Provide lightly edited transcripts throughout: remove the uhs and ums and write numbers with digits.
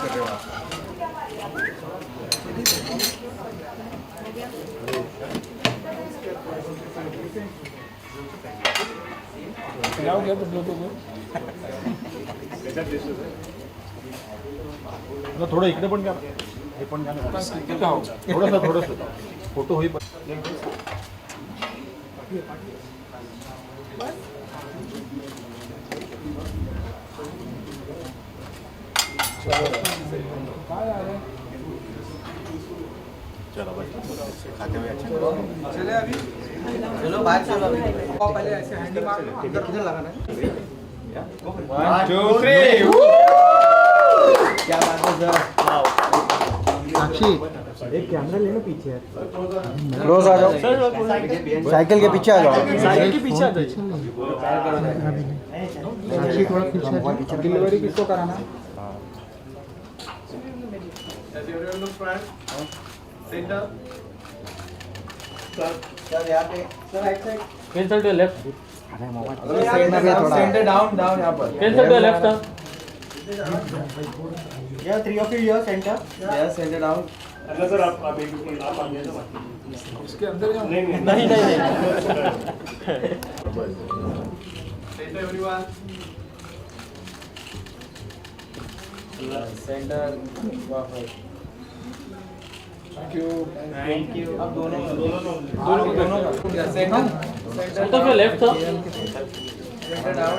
कर रहे हो आप? क्या हो गया तुम लोगों को? थोडं इकडे पण घ्या, हे पण घ्या ना. थोडंसं फोटो होईपर्यंत. काय आ रहा है? चलो भाई खाते हुए अच्छा चले अभी. चलो बाहर चलो अभी. पहले ऐसे हैंडी मार अंदर किधर लगाना है? 1 2 3. क्या बात है सर. साक्षी एक कैमरा ले लो पीछे. क्लोज आ जाओ. साइकिल के पीछे आ जाओ. साइकिल के पीछे आ जाइए. साक्षी थोड़ा पीछे. डिलीवरी किसको कराना है? Center. सर यहाँ पे sir right side. Cancel to left. Centre down यहाँ पर. Cancel to left. Yeah, 3 of you here center. Yeah, center down. अगर सर आप एक आप आ गए तो उसके अंदर जाओ. नहीं Center everyone. Center. Thank you. अब दोनों दोनों Center to left. center down.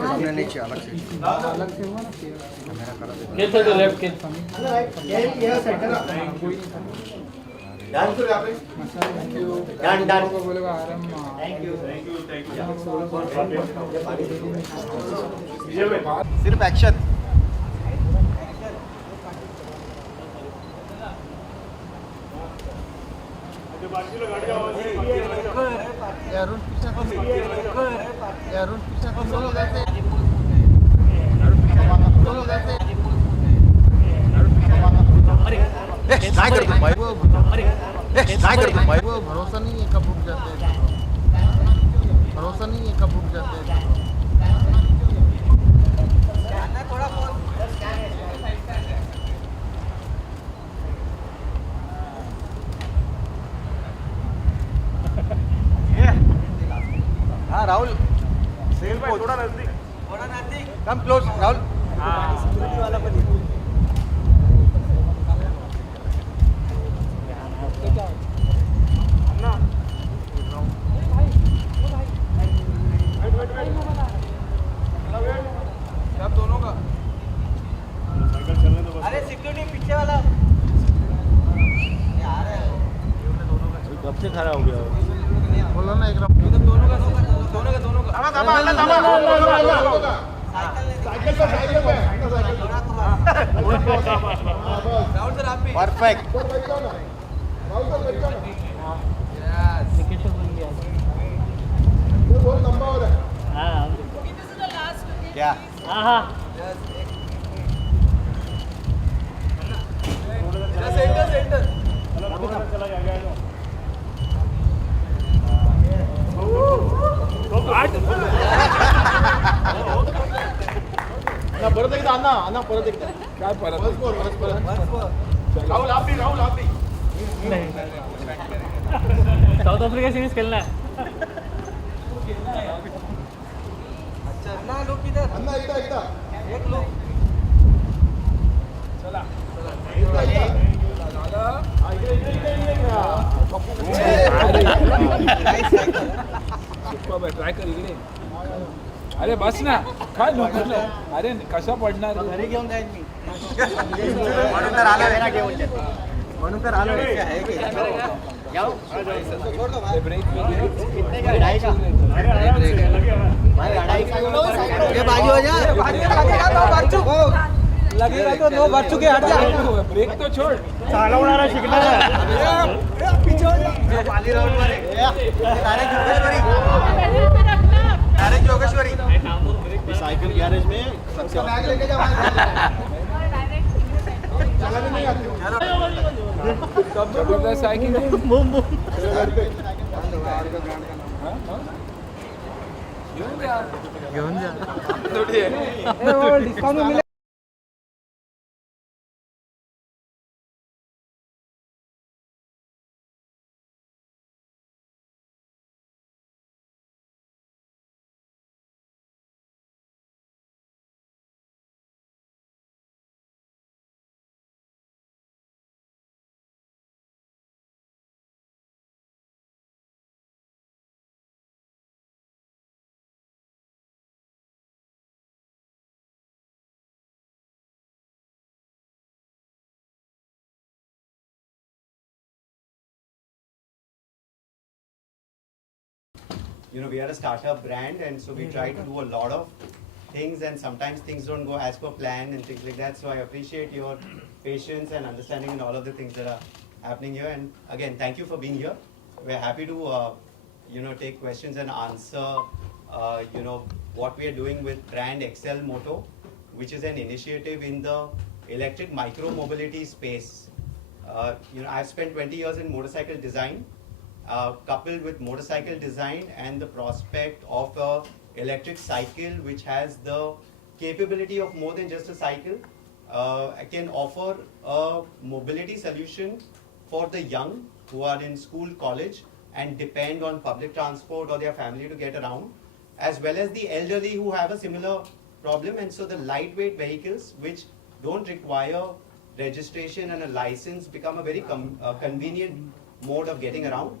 सामने नीचे अलग से. Cancel to left. ये center. डांस करो यहाँ पे. डांस. बोलेगा आराम. Thank you. विजय सिर्फ एक्शन. वो भरोसा नहीं है कब उठ जाते हैं. भरोसा नहीं है कब उठ जाते हैं. हाँ राहुल. Cell post. थोड़ा नजदीक. Come close Rahul. सिक्योरिटी वाला पर. आप दोनों का. अरे सिक्योरिटी पीछे वाला. कब से खड़ा हो गया? बोलो ना एक राउंड. दोनों का. साइकिल पे. राहुल सर आप भी. परफेक्ट. बहुत लंबा हो रहा है. क्या? सेंटर. ना परत एकदा अन्ना परत एकदा. काय परत? राहुल आप भी. साउथ अफ्रीका सीरीज खेलना है. अन्ना लोग किधर. अन्ना एकदा. एक लोग. चला. ट्राय कर इकडे. अरे बस ना. काय नको. अरे कसा पडणार. घरी घेऊन जाईन मी. म्हणून तर आलो. आहे की जाओ. ब्रेक. कितने का 2.5 का. भाई 2.5 ये बाजू हो जा. लगेगा तो 9 बढ़ चुके. हट जा. ब्रेक तो छोड़. चालवणारा शिकणार आहे. पीछे हो जा. पाली राउंड मारे. डायरेक्ट जोगेश्वरी. साइकिल गैरेज में सबसे बैग लेके जाओ. चलाने नहीं आती. जबरदस्त साइकिल. घेऊन जा discount You know, we are a startup brand, and so we try to do a lot of things, and sometimes things don't go as per plan and things like that. So I appreciate your patience and understanding in all of the things that are happening here. And again, thank you for being here. We're happy to, you know, take questions and answer, you know, what we are doing with brand ExelMoto, which is an initiative in the electric micro mobility space. You know, I've spent 20 years in motorcycle design. Coupled with motorcycle design and the prospect of a electric cycle which has the capability of more than just a cycle, can offer a mobility solution for the young who are in school, college and depend on public transport or their family to get around, as well as the elderly who have a similar problem. And so the lightweight vehicles which don't require registration and a license become a very convenient mode of getting around.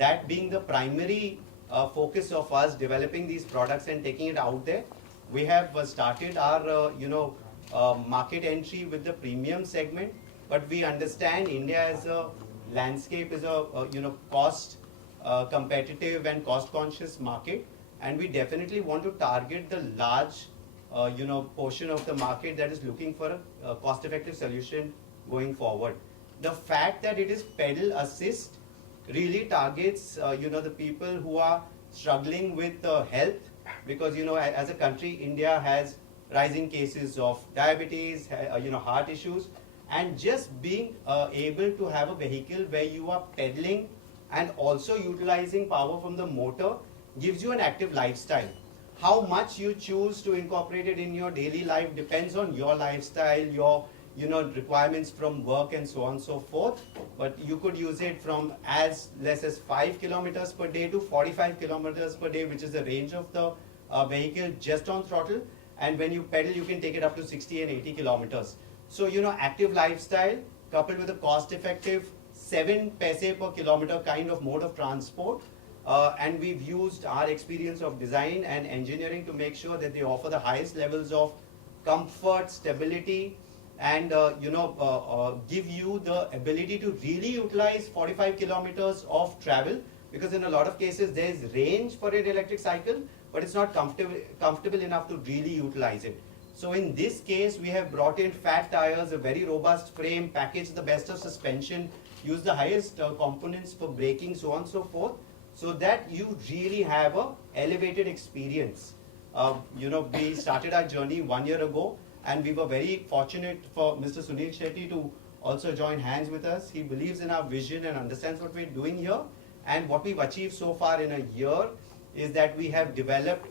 That being the primary focus of us developing these products and taking it out there, we have started our you know, market entry with the premium segment. But we understand India as a landscape is a you know, cost competitive and cost conscious market, and we definitely want to target the large you know, portion of the market that is looking for a cost effective solution going forward. The fact that it is pedal assist really targets you know, the people who are struggling with health, because you know, as a country India has rising cases of diabetes, you know, heart issues, and just being able to have a vehicle where you are pedaling and also utilizing power from the motor gives you an active lifestyle. How much you choose to incorporate it in your daily life depends on your lifestyle, your you know, requirements from work and so on and so forth. But you could use it from as less as 5 kilometers per day to 45 kilometers per day, which is the range of the vehicle just on throttle. And when you pedal, you can take it up to 60 and 80 kilometers. So, you know, active lifestyle coupled with a cost-effective 7 paise per kilometer kind of mode of transport. And we've used our experience of design and engineering to make sure that they offer the highest levels of comfort, stability, and you know, give you the ability to really utilize 45 kilometers of travel, because in a lot of cases there is range for an electric cycle, but it's not comfortable enough to really utilize it. So in this case, we have brought in fat tires, a very robust frame, packaged the best of suspension, use the highest components for braking, so on and so forth, so that you really have a elevated experience. You know, we started our journey 1 year ago, and we were very fortunate for Mr. Suniel Shetty to also join hands with us. He believes in our vision and understands what we're doing here. And what we've achieved so far in a year is that we have developed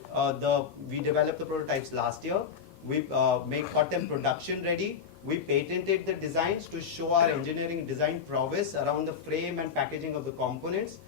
we developed the prototypes last year. We've got them production ready. We patented the designs to show our engineering design prowess around the frame and packaging of the components.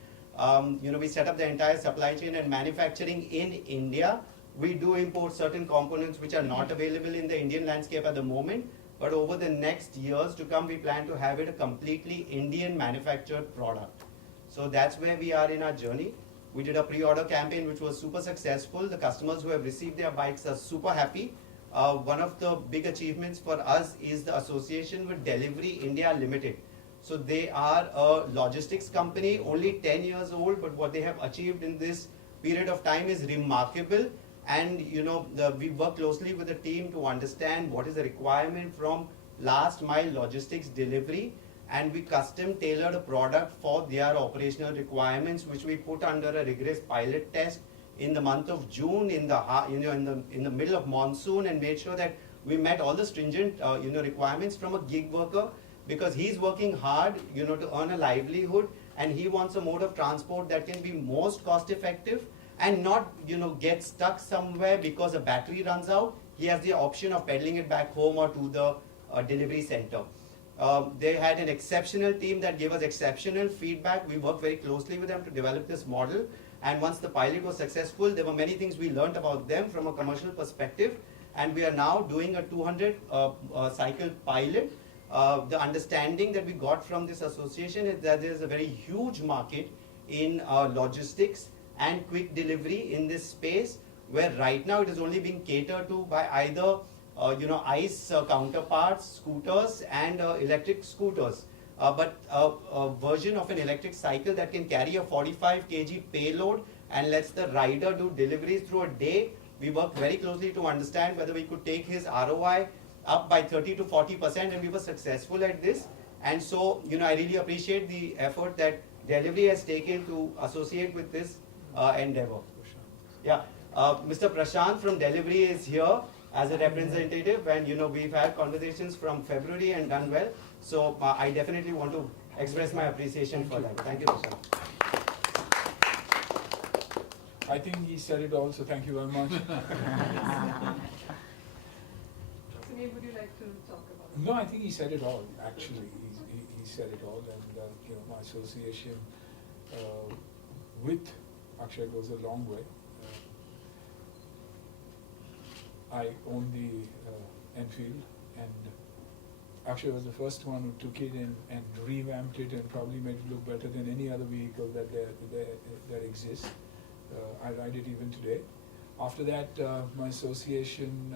You know, we set up the entire supply chain and manufacturing in India. We do import certain components which are not available in the Indian landscape at the moment, but over the next years to come, we plan to have it a completely Indian manufactured product. So that's where we are in our journey. We did a pre-order campaign which was super successful. The customers who have received their bikes are super happy. One of the big achievements for us is the association with Delivery India Limited. So they are a logistics company, only 10 years old, but what they have achieved in this period of time is remarkable. And you know, we work closely with the team to understand what is the requirement from last mile logistics delivery, and we custom tailored a product for their operational requirements, which we put under a rigorous pilot test in the month of June, in the middle of monsoon, and made sure that we met all the stringent you know, requirements from a gig worker, because he's working hard, you know, to earn a livelihood, and he wants a mode of transport that can be most cost effective and not get stuck somewhere because a battery runs out. He has the option of pedaling it back home or to the delivery center. They had an exceptional team that gave us exceptional feedback. We worked very closely with them to develop this model. And once the pilot was successful, there were many things we learned about them from a commercial perspective. And we are now doing a 200 cycle pilot. The understanding that we got from this association is that there is a very huge market in logistics and quick delivery in this space, where right now it is only being catered to by either ICE counterparts, scooters, and electric scooters. But a version of an electric cycle that can carry a 45 kg payload and lets the rider do deliveries through a day. We worked very closely to understand whether we could take his ROI up by 30 to 40%, and we were successful at this. And so, I really appreciate the effort that Delivery has taken to associate with this endeavor. Yeah, Mr. Prashant from Delivery is here as a representative, and we've had conversations from February and done well. So I definitely want to express my appreciation for that. Thank you, Prashant. I think he said it all, so thank you very much. Suniel, would you like to talk about it? No, I think he said it all, actually. He said it all, and my association with Akshay goes a long way. I own the Enfield, and Akshay was the first one who took it and revamped it and probably made it look better than any other vehicle that exists. I ride it even today. After that, my association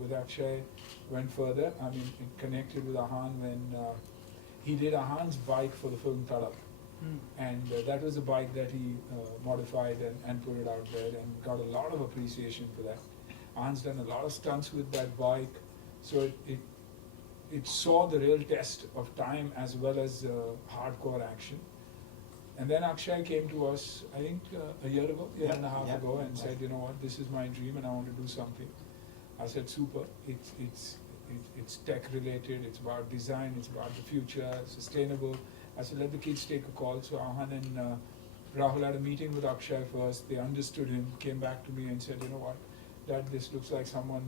with Akshay went further. I mean, it connected with Ahan when he did Ahan's bike for the film Tadap. And that was a bike that he modified and put it out there and got a lot of appreciation for that. Ahan's done a lot of stunts with that bike, so it saw the real test of time as well as hardcore action. And then Akshay came to us, I think a year and a half ago, and said, you know what, this is my dream and I want to do something. I said, super, it's tech related, it's about design, it's about the future, sustainable. I said, let the kids take a call. So Ahan and Rahul had a meeting with Akshay first. They understood him, came back to me and said, you know what, Dad, this looks like someone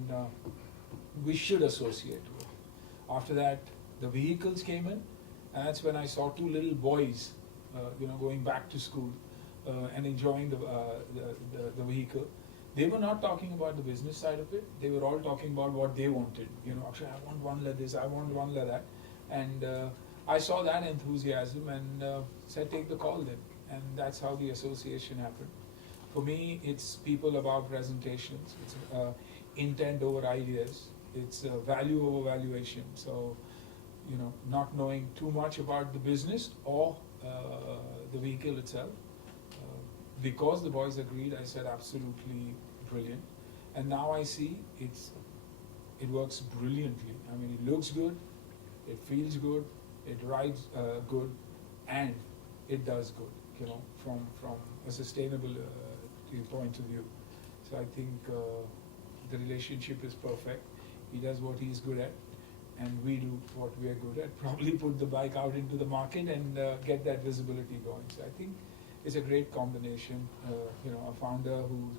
we should associate with. After that, the vehicles came in, and that's when I saw two little boys, going back to school and enjoying the vehicle. They were not talking about the business side of it. They were all talking about what they wanted. Akshay, I want one like this, I want one like that. And I saw that enthusiasm and said, take the call then. And that's how the association happened. For me, it's people about presentations. It's intent over ideas. It's value over valuation. So, not knowing too much about the business or the vehicle itself. Because the boys agreed, I said absolutely brilliant. And now I see it works brilliantly. I mean, it looks good, it feels good, it rides good, and it does good, from a sustainable point of view. So I think the relationship is perfect. He does what he's good at, and we do what we are good at. Probably put the bike out into the market and get that visibility going. So I think it's a great combination. A founder who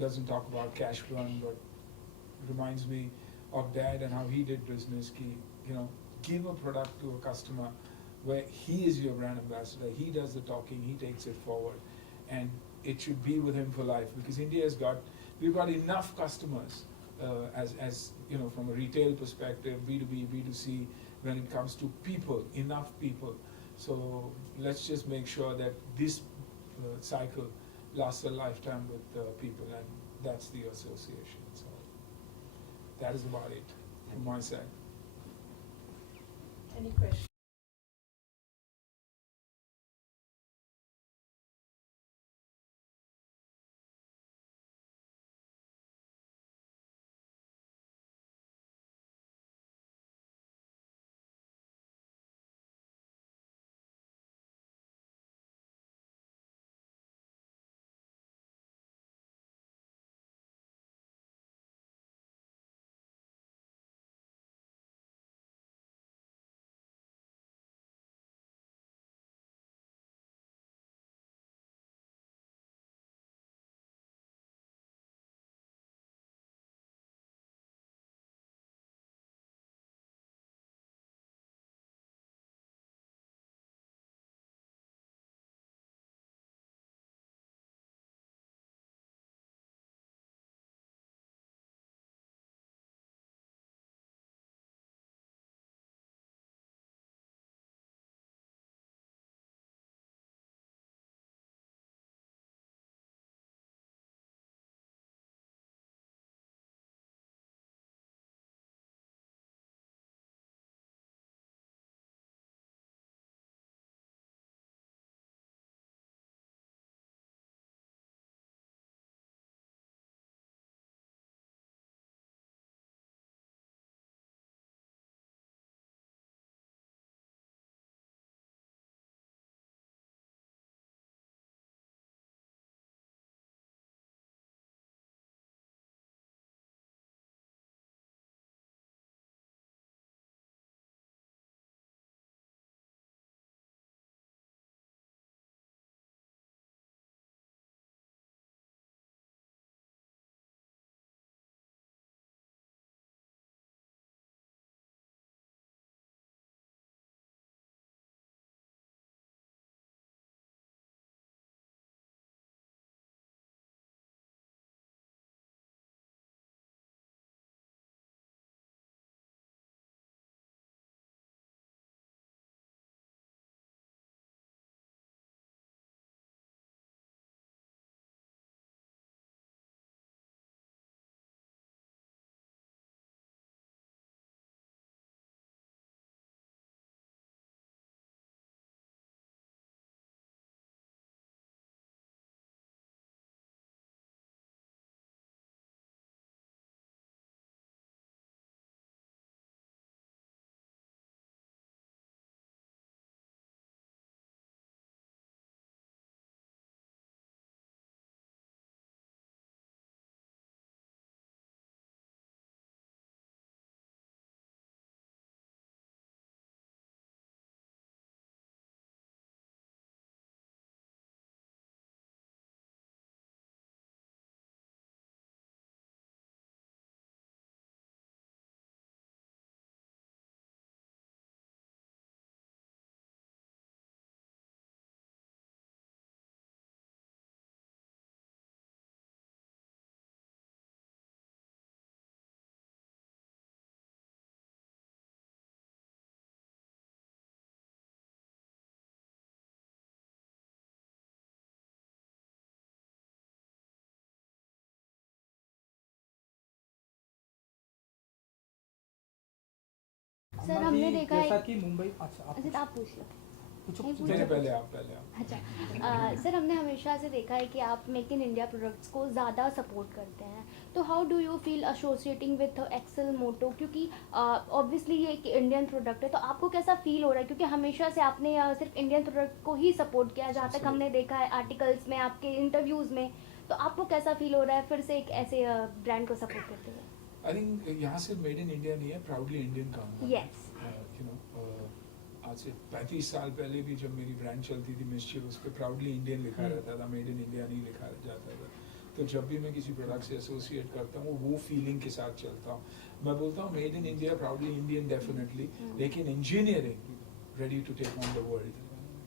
doesn't talk about cash run, but reminds me of Dad and how he did business. Give a product to a customer where he is your brand ambassador. He does the talking. He takes it forward, and it should be with him for life, because we've got enough customers as from a retail perspective, B2B, B2C, when it comes to people, enough people. So let's just make sure that this cycle lasts a lifetime with people, and that's the association. So that is about it from my side. Any questions? Sir हमने देखा जैसा है कि मुंबई अच्छा आप पूछ लो पूछो नहीं, पहले पहले आप अच्छा सर हमने हमेशा से देखा है कि आप मेक इन इंडिया प्रोडक्ट्स को ज़्यादा सपोर्ट करते हैं, तो how do you feel associating with Excel Moto, क्योंकि ऑब्वियसली ये एक इंडियन प्रोडक्ट है, तो आपको कैसा फील हो रहा है, क्योंकि हमेशा से आपने सिर्फ इंडियन प्रोडक्ट को ही सपोर्ट किया, जहाँ तक हमने देखा है आर्टिकल्स में, आपके इंटरव्यूज़ में, तो आपको कैसा फील हो रहा है फिर से एक ऐसे ब्रांड को सपोर्ट करते हुए? आई थिंक यहाँ से मेड इन इंडिया नहीं है, प्राउडली इंडियन काम Yes. यू नो आज से 35 साल पहले भी जब मेरी ब्रांड चलती थी मिस्चिफ, उस पर प्राउडली इंडियन लिखा रहता था, मेड इन इंडिया नहीं लिखा जाता था। तो जब भी मैं किसी प्रोडक्ट से एसोसिएट करता हूँ वो फीलिंग के साथ चलता हूँ। मैं बोलता हूँ made in India, proudly Indian definitely, लेकिन engineering ready to take on the world,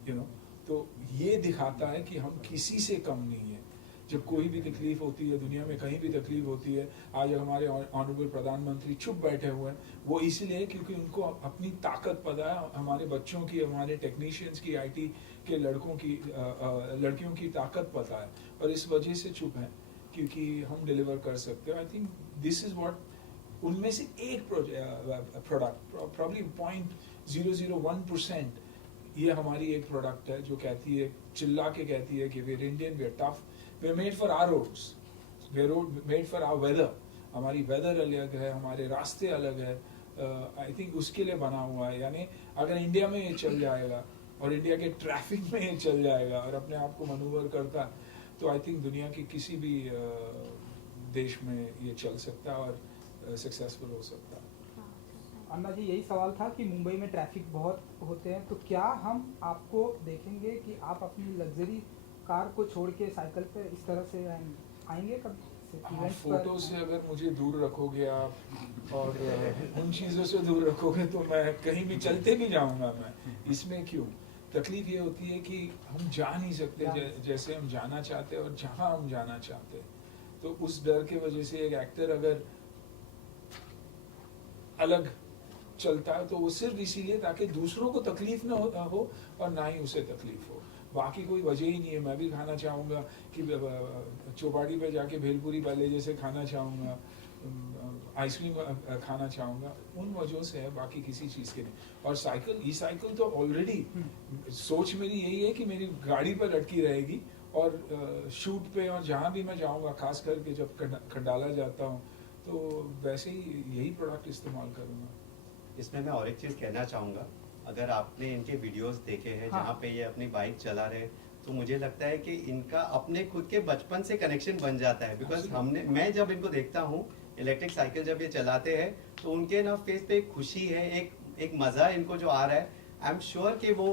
you know. तो ये दिखाता है कि हम किसी से कम नहीं है। जब कोई भी तकलीफ होती है दुनिया में, कहीं भी तकलीफ होती है, आज हमारे ऑनरेबल प्रधानमंत्री चुप बैठे हुए हैं, वो इसलिए क्योंकि उनको अपनी ताकत पता है, हमारे बच्चों की, हमारे टेक्नीशियंस की, आईटी के लड़कों की, लड़कियों की ताकत पता है, और इस वजह से चुप है क्योंकि हम डिलीवर कर सकते हैं। I think this is what, उनमें से एक प्रोडक्ट प्रॉब्ली 0.001% ये हमारी एक प्रोडक्ट है जो कहती है, चिल्ला के कहती है कि we are Indian, we are tough, we are made for our roads, we are made for our weather. हमारी वेदर अलग है, हमारे रास्ते अलग है। आई थिंक उसके लिए बना हुआ है। यानी अगर इंडिया में ये चल जाएगा और इंडिया के ट्रैफिक में ये चल जाएगा और अपने आप को मनूवर करता है, तो आई थिंक दुनिया के किसी भी देश में ये चल सकता है और सक्सेसफुल हो सकता है। अन्ना जी, यही सवाल था कि मुंबई में ट्रैफिक बहुत होते हैं, तो क्या हम आपको देखेंगे कि आप अपनी लग्जरी कार को छोड़ के साइकिल पे इस तरह से आएंगे कभी? हाँ, फोटो से अगर मुझे दूर रखोगे आप और उन चीज़ों से दूर रखोगे तो मैं कहीं भी चलते भी जाऊंगा मैं, इसमें क्यों? तकलीफ ये होती है कि हम जा नहीं सकते जैसे हम जाना चाहते हैं और जहाँ हम जाना चाहते हैं। तो उस डर के वजह से एक एक्टर अगर अलग चलता है तो वो सिर्फ इसीलिए ताकि दूसरों को तकलीफ ना हो और ना ही उसे तकलीफ हो, बाकी कोई वजह ही नहीं है। मैं भी खाना चाहूँगा कि चौपाटी पे जाके भेलपुरी वाले जैसे खाना चाहूँगा, आइसक्रीम खाना चाहूँगा, उन वजहों से है, बाकी किसी चीज़ के नहीं। और साइकिल, ई साइकिल तो ऑलरेडी सोच मेरी यही है कि मेरी गाड़ी पर लटकी रहेगी और शूट पे और जहाँ भी मैं जाऊँगा, खास करके जब खंडाला जाता हूँ तो वैसे ही यही प्रोडक्ट इस्तेमाल करूँगा। इसमें मैं और एक चीज़ कहना चाहूँगा, अगर आपने इनके वीडियोस देखे हैं जहाँ पे ये अपनी बाइक चला रहे, तो मुझे लगता है कि इनका अपने खुद के बचपन से कनेक्शन बन जाता है। बिकॉज मैं जब इनको देखता हूँ इलेक्ट्रिक साइकिल जब ये चलाते हैं तो उनके ना फेस पे एक खुशी है, एक मज़ा इनको जो आ रहा है। आई एम श्योर कि वो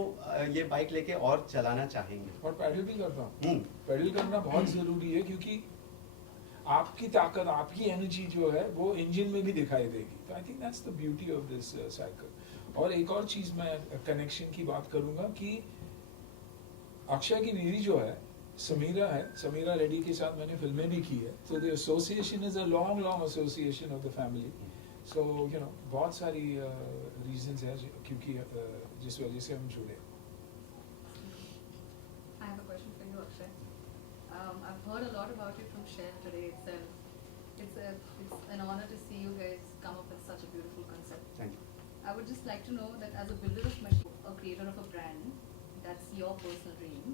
ये बाइक लेके और चलाना चाहेंगे। और पैडल भी करता हूँ, पैडल करना बहुत ज़रूरी है क्योंकि आपकी ताकत, आपकी एनर्जी जो है वो इंजन में भी दिखाई देगी। तो I think that's the beauty of this cycle. और एक और चीज़ मैं कनेक्शन की बात करूँगा कि अक्षय की बीवी जो है समीरा है, समीरा रेड्डी के साथ मैंने फिल्में भी की है। तो the association is a long association of the family. So you know बहुत सारी रीजंस है क्योंकि जिस वजह से हम जुड़े। I have a question for you, Akshay. I've heard a lot about it from Shell today itself. It's an honor to see you guys come up with such a beautiful concept. Thank you. I would just like to know that as a builder of machine, a creator of a brand, that's your personal dream.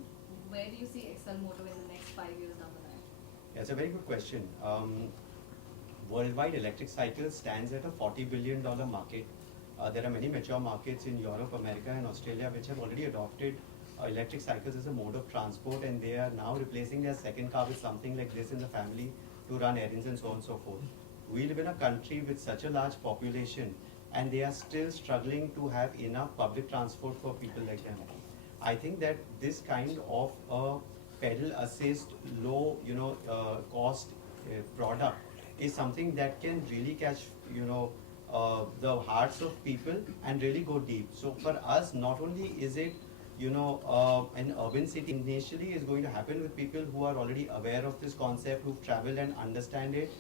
Where do you see ExelMoto in the next 5 years down the line? Yeah, it's a very good question. Worldwide electric cycles stands at a $40 billion market. There are many mature markets in Europe, America and Australia which have already adopted electric cycles as a mode of transport, and they are now replacing their second car with something like this in the family to run errands and so on and so forth. We live in a country with such a large population and they are still struggling to have enough public transport for people like them. I think that this kind of a pedal assist, low, cost product is something that can really catch, the hearts of people and really go deep. So for us, not only is it, an urban city initially is going to happen with people who are already aware of this concept, who've traveled and understand it.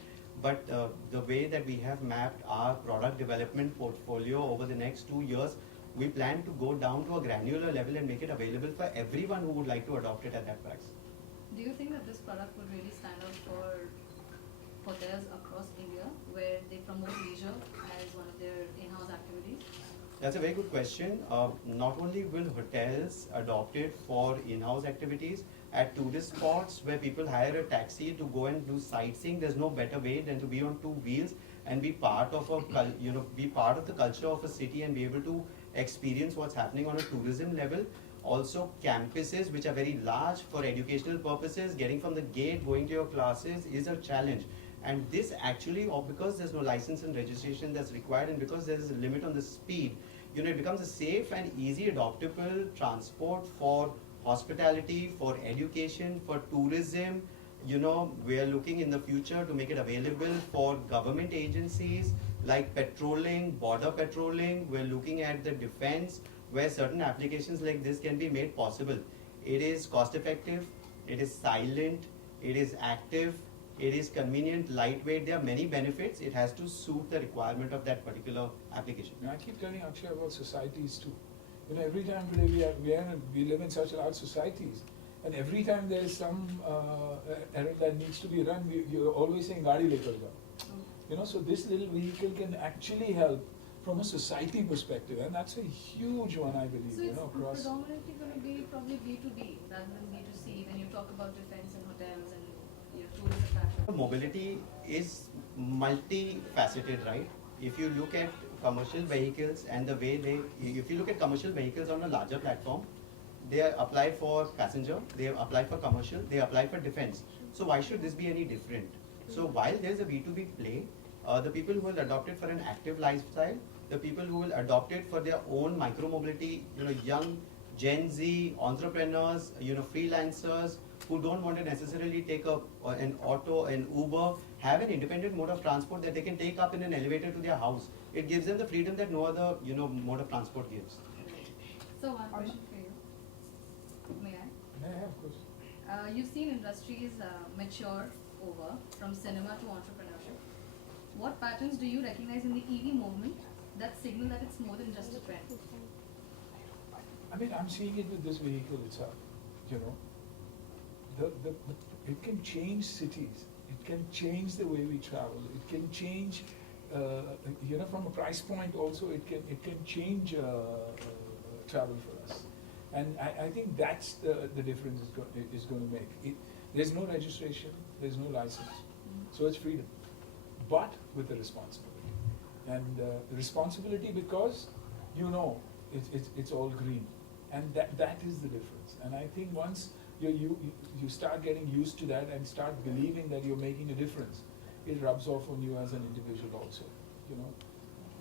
But the way that we have mapped our product development portfolio over the next 2 years, we plan to go down to a granular level and make it available for everyone who would like to adopt it at that price. Do you think that this product would really stand out for hotels across India where they promote leisure as one of their in-house activities? That's a very good question. Not only will hotels adopt it for in-house activities, at tourist spots where people hire a taxi to go and do sightseeing, there's no better way than to be on two wheels and be part of be part of the culture of a city and be able to experience what's happening on a tourism level. Also, campuses which are very large for educational purposes, getting from the gate, going to your classes is a challenge. And this actually, or because there's no license and registration that's required, and because there's a limit on the speed, it becomes a safe and easy adoptable transport for hospitality, for education, for tourism. We are looking in the future to make it available for government agencies like patrolling, border patrolling. We're looking at the defense, where certain applications like this can be made possible. It is cost effective, it is silent, it is active, it is convenient, lightweight. There are many benefits. It has to suit the requirement of that particular application. I keep telling Akshay about societies too. Every time we live in such large societies, and every time there is some errand that needs to be run, you're always saying gaadi lekar jao. So this little vehicle can actually help from a society perspective, and that's a huge one, I believe. So it's Across. predominantly going to be probably B2B rather than B2C when you talk about defense and hotels and tourist attractions. Mobility is multifaceted, right? If you look at commercial vehicles and the way if you look at commercial vehicles on a larger platform, they apply for passenger, they apply for commercial, they apply for defense. So why should this be any different? So while there's a B2B play, the people who will adopt it for an active lifestyle, the people who will adopt it for their own micro-mobility, young Gen Z entrepreneurs, freelancers who don't want to necessarily take an auto, an Uber, have an independent mode of transport that they can take up in an elevator to their house. It gives them the freedom that no other, mode of transport gives. So one question for you. May I? Yeah, of course. You've seen industries mature over from cinema to entrepreneurship. What patterns do you recognize in the EV movement that signal that it's more than just a trend? I'm seeing it with this vehicle itself. It can change cities. It can change the way we travel. It can change, from a price point also. It can change travel for us, and I think that's the difference is going to make. There's no registration. There's no license, so it's freedom, but with the responsibility, and the responsibility because it's all green, and that is the difference. And I think once you start getting used to that and start believing that you're making a difference, it rubs off on you as an individual also.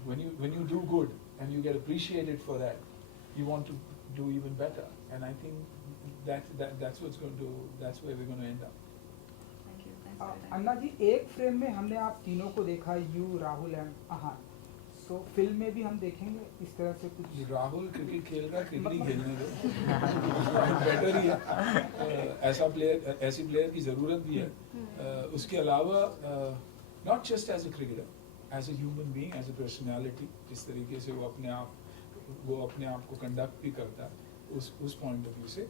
When you do good and you get appreciated for that, you want to do even better. And I think that's what's going to that's where we're going to end up. Thank you. Thanks for your time. अन्ना जी, एक frame में हमने आप तीनों को देखा, you, Rahul and Aahan. So film में भी हम देखेंगे इस तरह से कुछ. राहुल क्रिकेट खेल रहा है, क्रिकेट ही खेलने दो. बेटर ही है. ऐसी प्लेयर की ज़रूरत भी है. उसके अलावा not just as a cricketer, as a human being, as a personality, जिस तरीके से वो अपने आप को कंडक्ट भी करता है, उस पॉइंट ऑफ व्यू से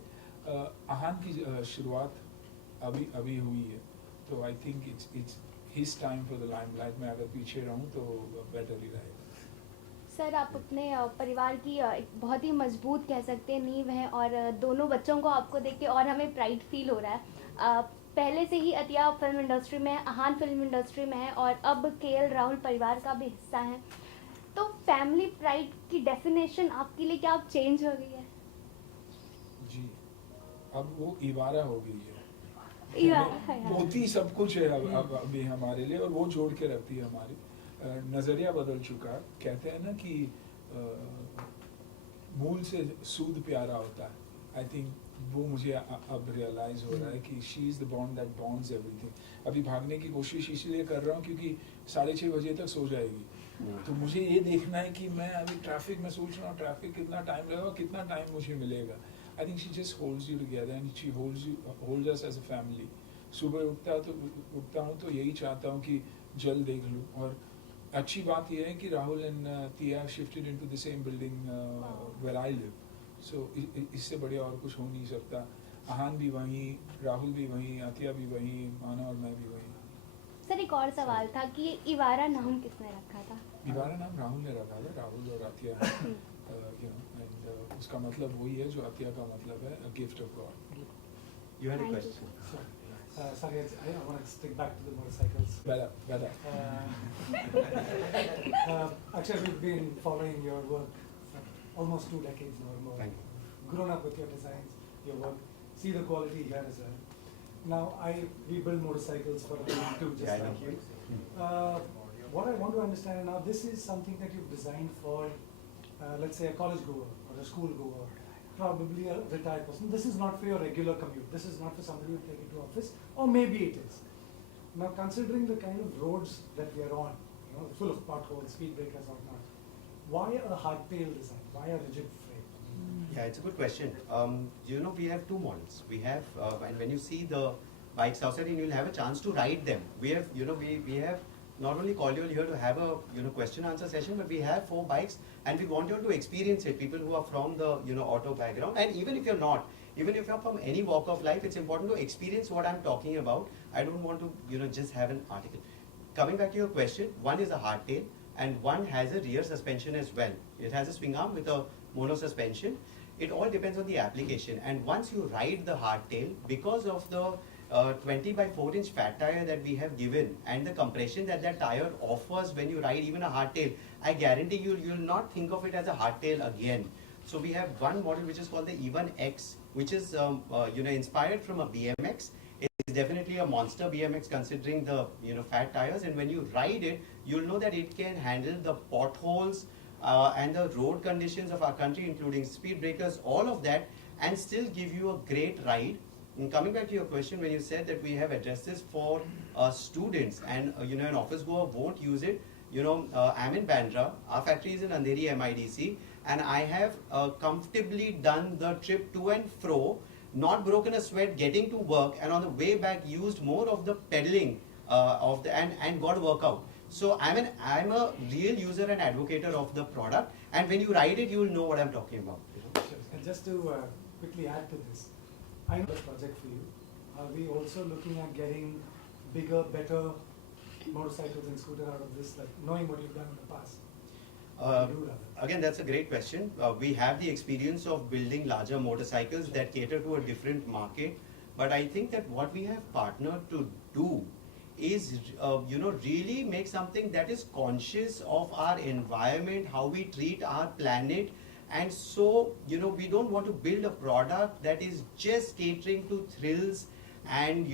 आहान की शुरुआत अभी हुई है. तो I think it's his time for the limelight. मैं अगर पीछे रहूँ तो बेटर ही रहेगा. सर, आप अपने परिवार की एक बहुत ही मजबूत कह सकते हैं नींव हैं, और दोनों बच्चों को आपको देख के और हमें प्राइड फील हो रहा है. पहले से ही अतिया फिल्म इंडस्ट्री में है, आहान फिल्म इंडस्ट्री में है, और अब KL राहुल परिवार का भी हिस्सा है. तो फैमिली प्राइड की डेफिनेशन आपके लिए क्या अब चेंज हो गई है? जी, अब वो इबारा हो गई है. इबारा मोती सब कुछ है अब अभी हमारे लिए, और वो जोड़ के रखती है हमारी. नजरिया बदल चुका है. कहते हैं ना कि मूल से सूद प्यारा होता है. आई थिंक वो मुझे अब रियलाइज हो रहा है कि she is the bond that bonds everything. अभी भागने की कोशिश इसलिए कर रहा हूँ क्योंकि 6:30 बजे तक सो जाएगी. तो मुझे ये देखना है कि मैं अभी ट्रैफिक में सोच रहा हूँ, ट्रैफिक कितना टाइम लगेगा, कितना टाइम मुझे मिलेगा. I think she just holds you together and she holds us as a family. सुबह उठता हूँ तो यही चाहता हूँ कि जल्द देख लूँ. और अच्छी बात यह है कि Rahul and Tia shifted into the same building where I live. So इससे बढ़िया और कुछ हो नहीं सकता. आहान भी वहीं, राहुल भी वहीं, अतिया भी वहीं, माना और मैं भी वहीं. सर एक और सवाल था कि इवारा नाम किसने रखा था? इवारा नाम राहुल ने रखा था, राहुल और अतिया, एंड उसका मतलब वही है जो अतिया का मतलब है, a gift of God. You had a Thank you. question. Sorry, I want to stick back to the motorcycles. Better. Actually, we've been following your work for almost 2 decades now or more. Thank you. Grown up with your designs, your work, see the quality here as well. Now, we build motorcycles for a living too, just Yeah, I like know. you. What I want to understand now, this is something that you've designed for, let's say, a college goer or a school goer, probably a retired person. This is not for your regular commute. This is not for somebody who take it to office, or maybe it is. Now, considering the kind of roads that we are on, full of potholes, speed breakers, whatnot, why a hardtail design? Why a rigid frame? Yeah, it's a good question. We have 2 models. We have, and when you see the bikes outside, and you'll have a chance to ride them. We have, we have not only called you all here to have a, question answer session, but we have 4 bikes, and we want you all to experience it. People who are from the, auto background, and even if you're not, even if you're from any walk of life, it's important to experience what I'm talking about. I don't want to, just have an article. Coming back to your question, one is a hardtail, and one has a rear suspension as well. It has a swing arm with a mono suspension. It all depends on the application, and once you ride the hardtail, because of the 20 by 4 inch fat tire that we have given and the compression that tire offers when you ride even a hardtail, I guarantee you'll not think of it as a hardtail again. So we have one model which is called the E1X, which is inspired from a BMX. It's definitely a monster BMX considering the fat tires, and when you ride it, you'll know that it can handle the potholes and the road conditions of our country, including speed breakers, all of that, and still give you a great ride. And coming back to your question, when you said that we have addresses for students and an office goer won't use it, I'm in Bandra, our factory is in Andheri MIDC, and I have comfortably done the trip to and fro, not broken a sweat getting to work, and on the way back used more of the pedaling and got a workout. So I'm a real user and advocator of the product, and when you ride it, you will know what I'm talking about. Sure. And just to quickly add to this, I know the project for you. Are we also looking at getting bigger, better motorcycles and scooters out of this, like knowing what you've done in the past? Again, that's a great question. We have the experience of building larger motorcycles that cater to a different market, but I think that what we have partnered to do is really make something that is conscious of our environment, how we treat our planet. And so we don't want to build a product that is just catering to thrills and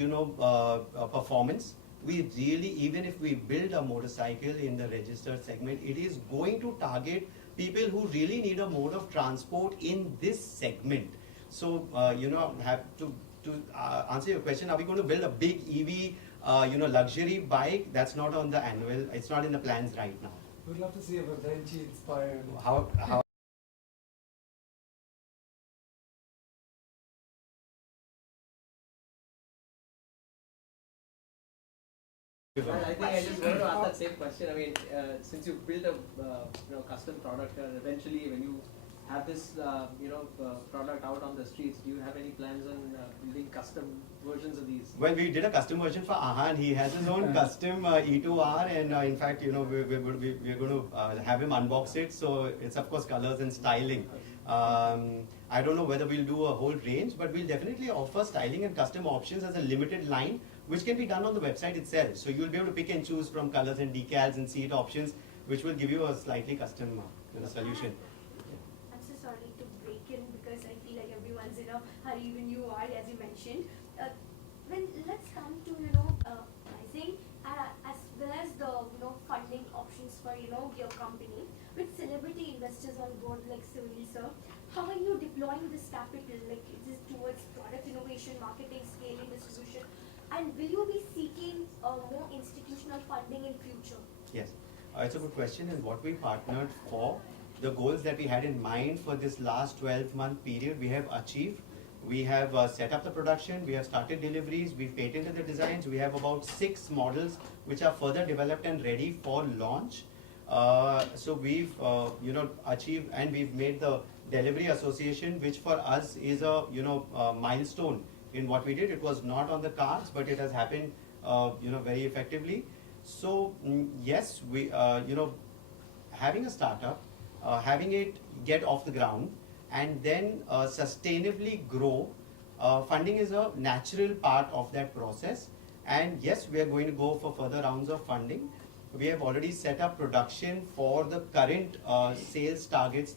performance. We really, even if we build a motorcycle in the registered segment, it is going to target people who really need a mode of transport in this segment. So have to answer your question, are we going to build a big EV luxury bike? That's not on the annual, it's not in the plans right now. We'd love to see a Valenci inspired. How I think I just want to ask that same question. I mean, since you built a custom product, and eventually when you have this product out on the streets, do you have any plans on building custom versions of these? Well, we did a custom version for Ahan. He has his own custom E2R, and in fact, we're going to have him unbox it. So it's of course colors and styling. I don't know whether we'll do a whole range, but we'll definitely offer styling and custom options as a limited line, which can be done on the website itself. So you'll be able to pick and choose from colors and decals and seat options, which will give you a slightly custom solution. I'm so sorry to break in because I feel like everyone's in a hurry, even you are, as you mentioned. Let's come to pricing as well as the funding options for your company. With celebrity investors on board like Suniel sir, how are you deploying this capital? Like, is it towards product innovation, marketing, scaling, distribution? And will you be seeking more institutional funding in future? Yes, it's a good question. And what we partnered for, the goals that we had in mind for this last 12-month period, we have achieved. We have set up the production, we have started deliveries, we've patented the designs, we have about 6 models which are further developed and ready for launch. So we've achieved, and we've made the delivery association, which for us is a milestone in what we did. It was not on the cards, but it has happened very effectively. So yes, we having a startup, having it get off the ground, and then sustainably grow. Funding is a natural part of that process, and yes, we are going to go for further rounds of funding. We have already set up production for the current sales targets